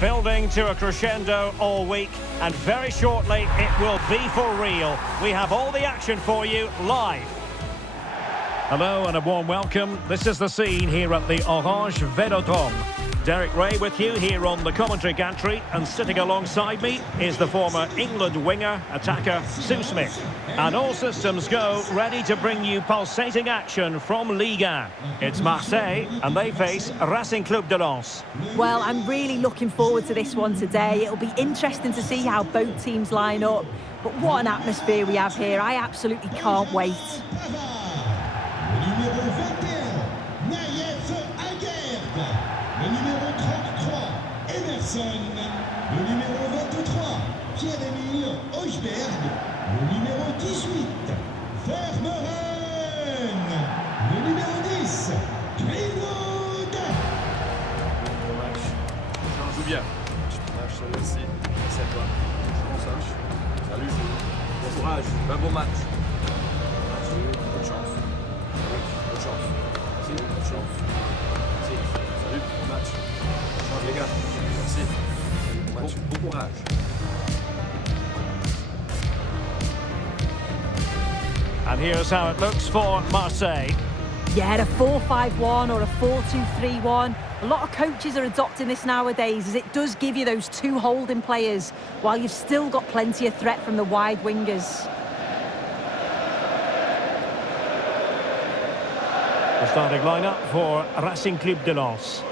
Building to a crescendo all week, and very shortly it will be for real. We have all the action for you live. Hello and a warm welcome. This is the scene here at the Orange Velodrome. Derek Ray with you here on the commentary gantry, and sitting alongside me is the former England winger, attacker Sue Smith. And all systems go, ready to bring you pulsating action from Ligue 1. It's Marseille, and they face Racing Club de Lens. Well, I'm really looking forward to this one today. It'll be interesting to see how both teams line up. But what an atmosphere we have here. I absolutely can't wait. Le numéro 33, Emerson. Le numéro 23, Pierre-Emile Hochberg. Le numéro 18, Vermeuren. Le numéro 10, Greenwood. Bon match. On joue bien. Bon match, merci. Merci à toi. Bon sache. Salut. Bon courage. Un bon match. Merci. Bonne chance. Bonne chance. Merci. Bonne chance. Merci. Salut. Bon match. Bonne chance les gars. Merci. Bon match. Bon courage. And here's how it looks for Marseille. Yeah, a 4-5-1 or a 4-2-3-1. A lot of coaches are adopting this nowadays, as it does give you those two holding players, while you've still got plenty of threat from the wide wingers. The starting lineup for Racing Club de Lens.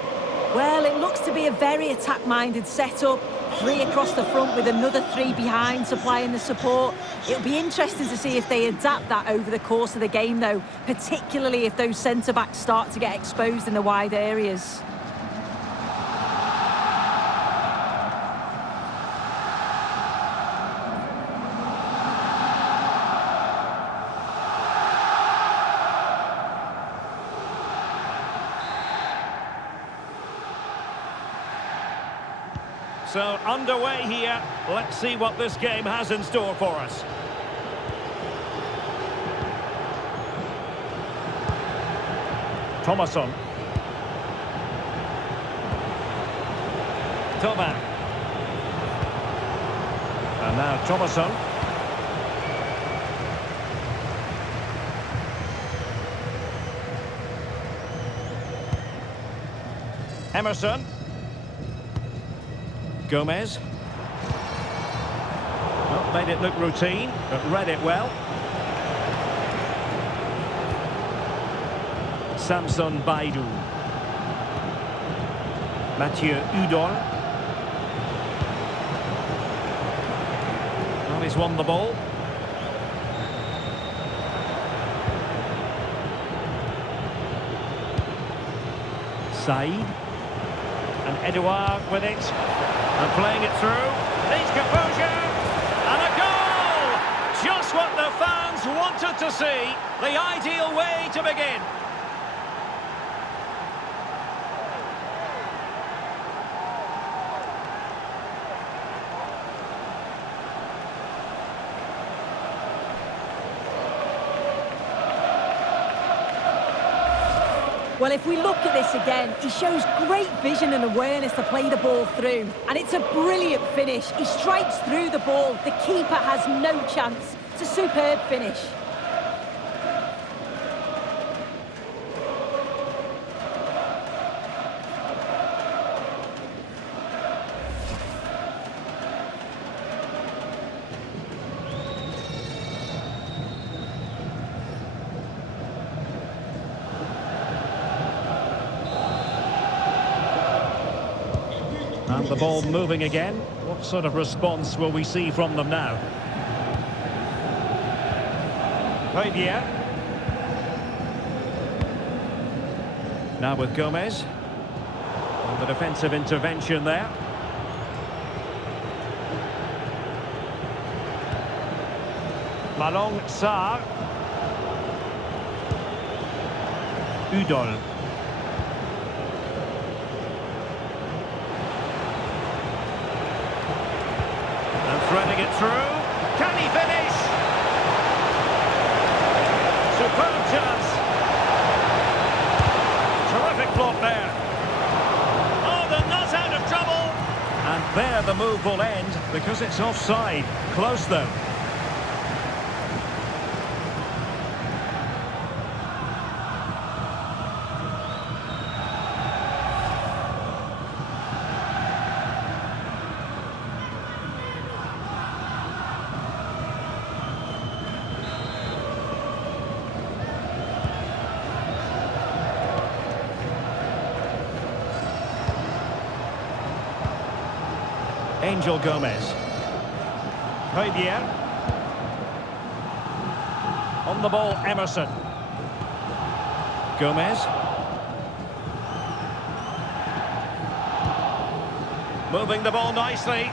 Well, it looks to be a very attack-minded setup. 3 across the front with another 3 behind supplying the support. It'll be interesting to see if they adapt that over the course of the game, though, particularly if those centre-backs start to get exposed in the wide areas. So underway here. Let's see what this game has in store for us. Thomasson. Thauvin. And now Thomasson. Emerson. Gomez. Well, made it look routine, but read it well. Samson Baidoo. Mathieu Udol. Well, he's won the ball. Said. And Edouard with it. And playing it through. Needs composure. And a goal! Just what the fans wanted to see. The ideal way to begin. Well, if we look at this again, he shows great vision and awareness to play the ball through. And it's a brilliant finish. He strikes through the ball. The keeper has no chance. It's a superb finish. And the ball moving again. What sort of response will we see from them now? Rivière. Now with Gomez. And the defensive intervention there. Malong Sarr. Udol. Threading it through. Can he finish? Superb chance. Terrific block there. Oh, they're not out of trouble. There the move will end because it's offside. Close though. Angel Gomez. Højbjerg. On the ball, Emerson. Gomez. Moving the ball nicely.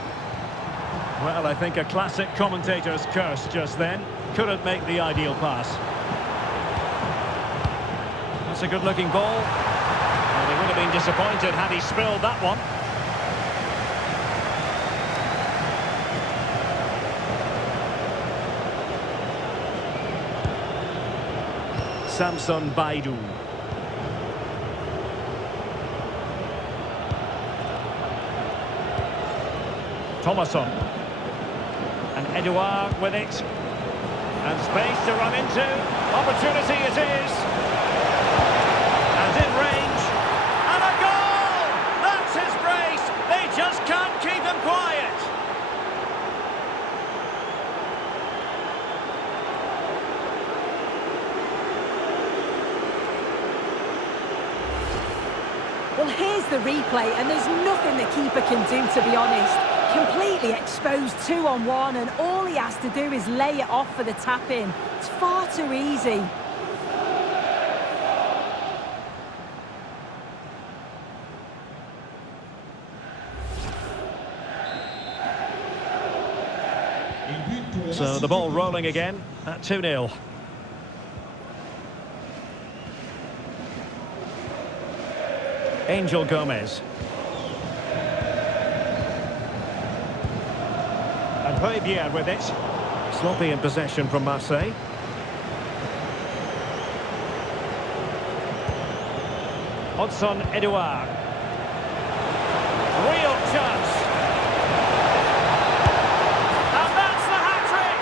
Well, I think a classic commentator's curse just then. Couldn't make the ideal pass. That's a good-looking ball. Well, he would have been disappointed had he spilled that one. Samson Baidu. Thomasson. And Edouard with it. And space to run into. Opportunity it is. And in range. And a goal! That's his brace. They just can't keep him quiet. Well, here's the replay, and there's nothing the keeper can do, to be honest. Completely exposed 2-on-1, and all he has to do is lay it off for the tap-in. It's far too easy. So the ball rolling again at 2-0. Angel Gomez. And Højbjerg with it. Sloppy in possession from Marseille. Hudson Edouard. Real chance. And that's the hat-trick!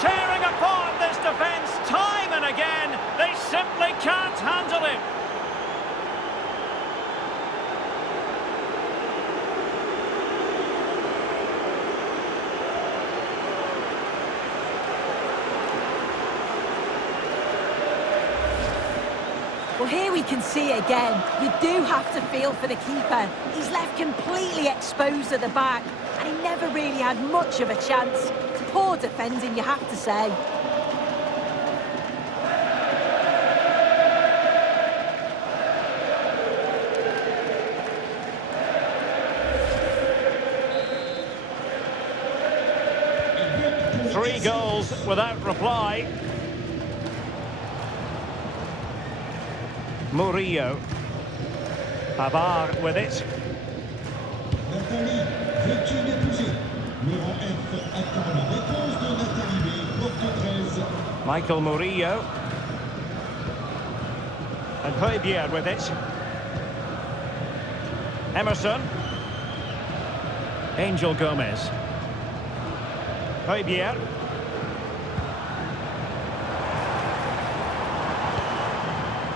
Tearing apart this defence time and again. They simply can't handle him. Well, here we can see it again. You do have to feel for the keeper. He's left completely exposed at the back, and he never really had much of a chance. It's poor defending, you have to say. Three goals without reply. Murillo. Pavard with it. Nathalie, veux-tu m'épouser? Le rang F attend la réponse de Nathalie B, porte 13. Michael Murillo. And Højbjerg with it. Emerson. Angel Gomez. Højbjerg.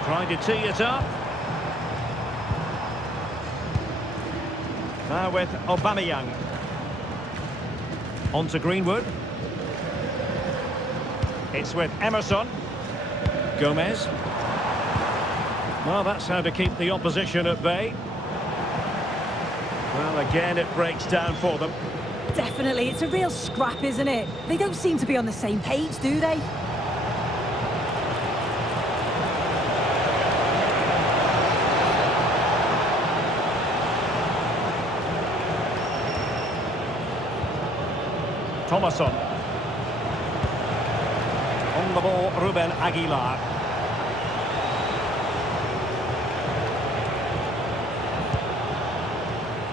Trying to tee it up. Now with Aubameyang. On to Greenwood. It's with Emerson. Gomez. Well, that's how to keep the opposition at bay. Well, again, it breaks down for them. Definitely, it's a real scrap, isn't it? They don't seem to be on the same page, do they? Thomasson. On the ball, Ruben Aguilar.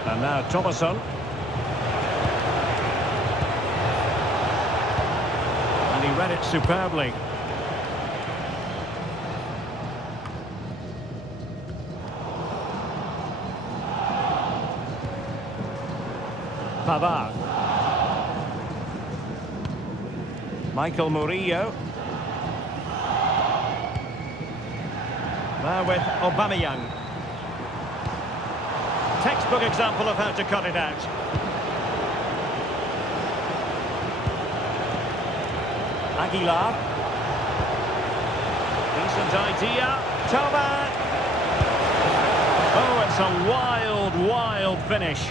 And now Thomasson. And he read it superbly. Pavard. Michael Murillo. Now with Aubameyang. Textbook example of how to cut it out. Aguilar. Decent idea. Toma. Oh, it's a wild, wild finish.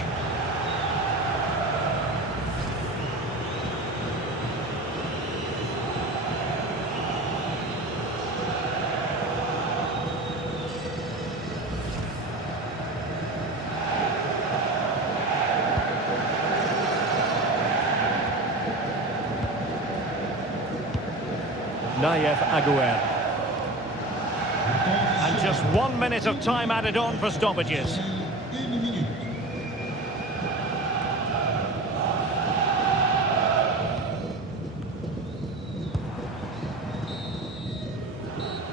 Aguero. And just 1 minute of time added on for stoppages.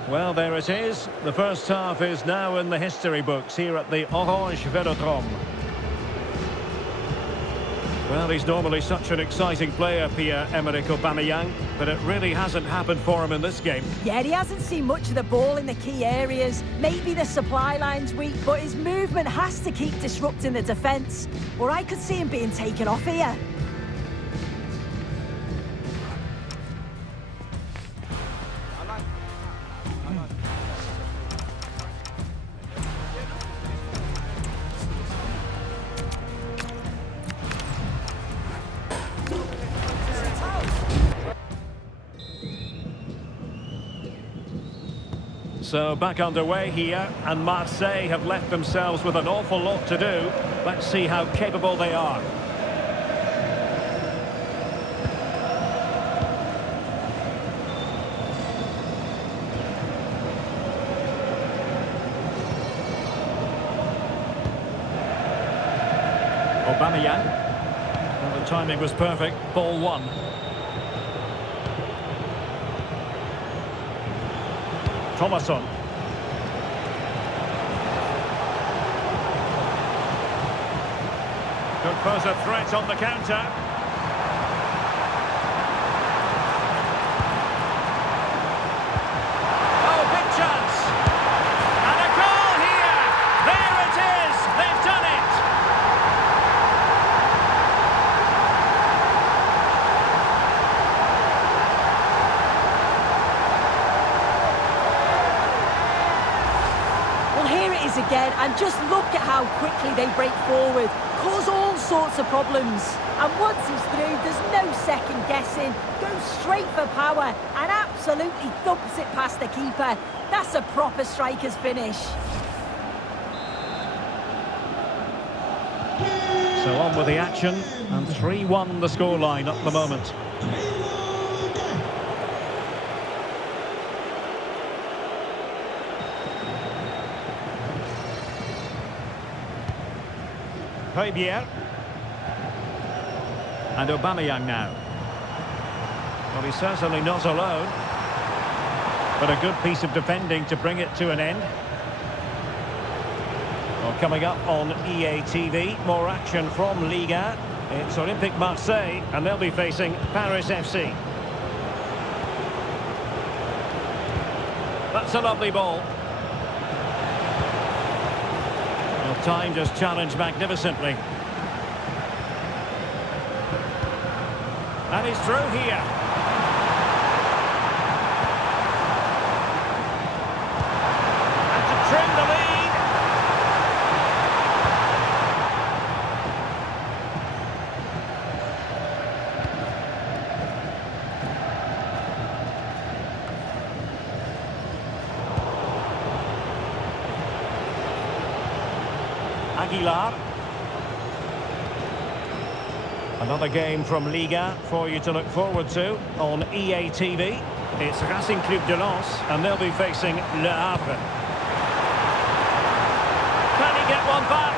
Well, there it is. The first half is now in the history books here at the Orange Velodrome. Well, he's normally such an exciting player, Pierre-Emerick Aubameyang, but it really hasn't happened for him in this game. Yeah, he hasn't seen much of the ball in the key areas. Maybe the supply line's weak, but his movement has to keep disrupting the defence. Or I could see him being taken off here. So back underway here, and Marseille have left themselves with an awful lot to do. Let's see how capable they are. Aubameyang. Well, the timing was perfect. Ball one. Thomasson. Could pose a threat on the counter. Oh, big chance. And a goal here. There it is. They've done it. Again, and just look at how quickly they break forward, cause all sorts of problems. And once he's through, there's no second guessing, goes straight for power and absolutely thumps it past the keeper. That's a proper striker's finish. So on with the action, and 3-1 the scoreline at the moment. Fabier. And Aubameyang now. Well, he's certainly not alone. But a good piece of defending to bring it to an end. Well, coming up on EA TV, more action from Ligue. It's Olympique Marseille, and they'll be facing Paris FC. That's a lovely ball. Time just challenged magnificently. And he's through here. And to trim the lead. Aguilar. Another game from Liga for you to look forward to on EA TV. It's Racing Club de Lens, and they'll be facing Le Havre. Can he get one back?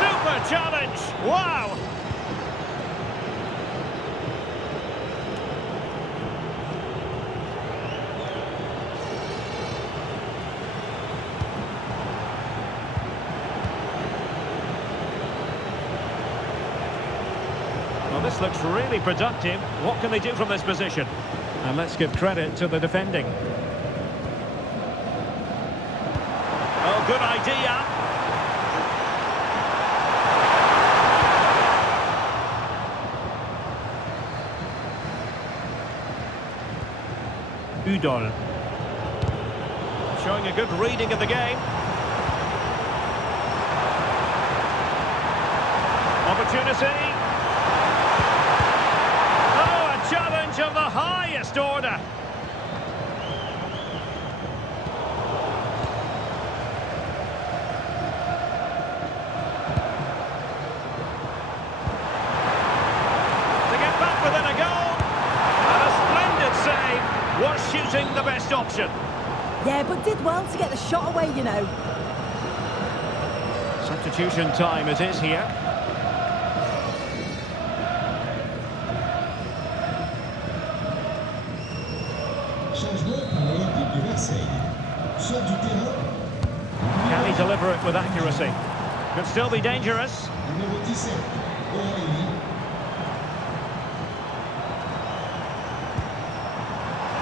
Super challenge! Wow! Well, this looks really productive. What can they do from this position? And let's give credit to the defending. Oh, good idea. Udol. Showing a good reading of the game. Opportunity. Oh, a challenge of the highest order. To get back within a goal. And a splendid save. Was shooting the best option. Yeah, but did well to get the shot away, you know. Substitution time it is here. Changement pour l'équipe de Marseille. Sort du terrain. Can he deliver it with accuracy? Could still be dangerous. Numéro 17, Aurélie.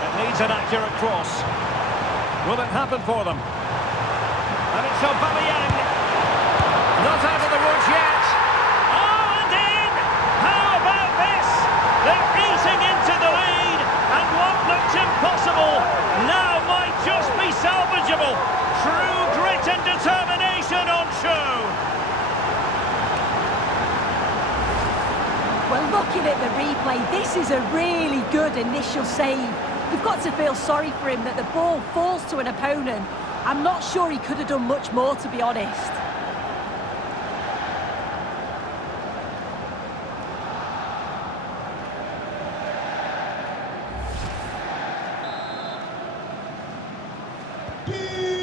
It needs an accurate cross. Will it happen for them? And it's Aubameyang. Not out of the woods yet. Oh, and in! How about this? They're eating into the lead, and what looked impossible now might just be salvageable. True grit and determination on show. Well, looking at the replay, this is a really good initial save. You've got to feel sorry for him that the ball falls to an opponent. I'm not sure he could have done much more, to be honest.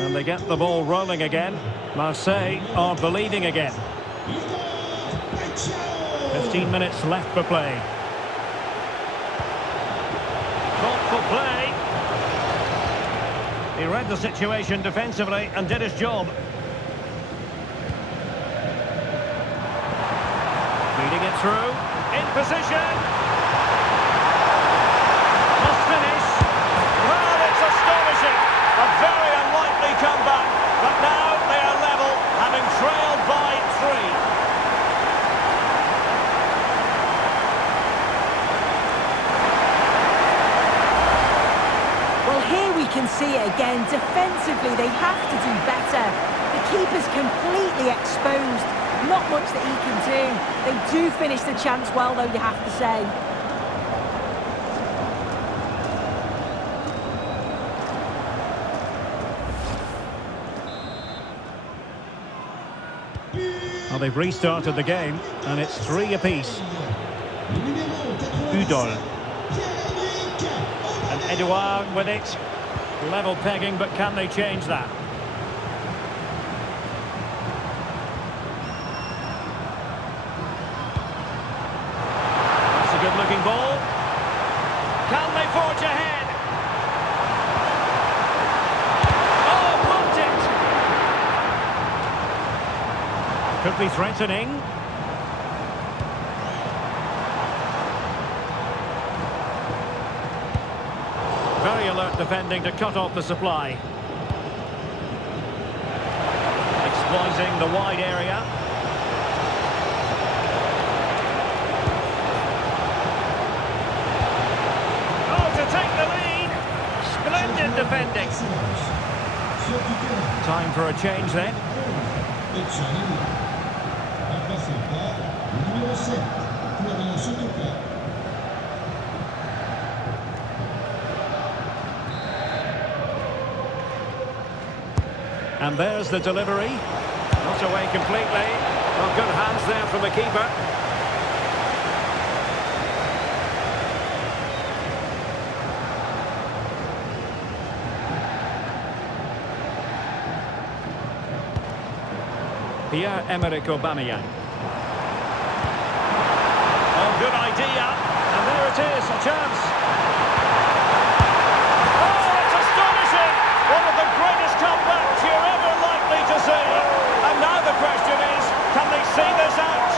And they get the ball rolling again. Marseille are the leading again. 15 minutes left for play. Thoughtful play. He read the situation defensively and did his job. Feeding it through. In position. Must finish. Well, it's astonishing. A very unlikely comeback. But now they are level, having trailed by 3. Here we can see it again. Defensively, they have to do better. The keeper's completely exposed. Not much that he can do. They do finish the chance well, though, you have to say. Well, they've restarted the game, and it's 3 apiece. Udol. And Edouard with it. Level pegging, but can they change that? That's a good-looking ball. Can they forge ahead? Oh, blocked it! Could be threatening. Very alert defending to cut off the supply. Exploiting the wide area. Oh, to take the lead. Splendid defending. Time for a change then. And there's the delivery. Not away completely. Well, good hands there from the keeper. Pierre-Emerick Aubameyang. Oh, good idea. And there it is, a chance. Oh, it's astonishing. One of the greatest comebacks you're ever likely to see. And now the question is, can they see this out?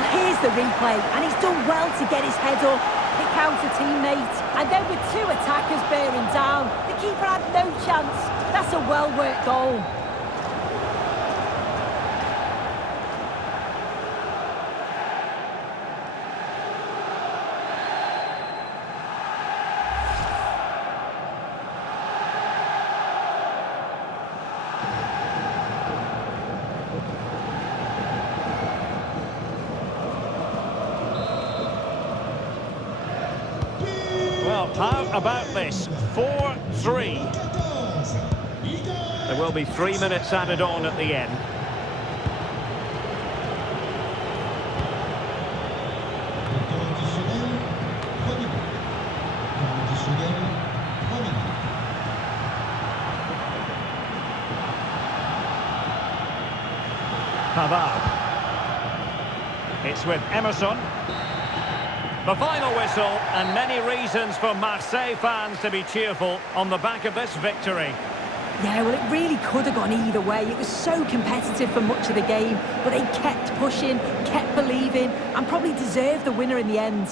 Well, here's the replay, and he's done well to get his head up, pick out a teammate, and then with two attackers bearing down, the keeper had no chance. That's a well-worked goal. Well, how about this? 4-3. There will be 3 minutes added on at the end. Pavard. It's with Emerson. The final whistle, and many reasons for Marseille fans to be cheerful on the back of this victory. Yeah, well, it really could have gone either way. It was so competitive for much of the game, but they kept pushing, kept believing, and probably deserved the winner in the end.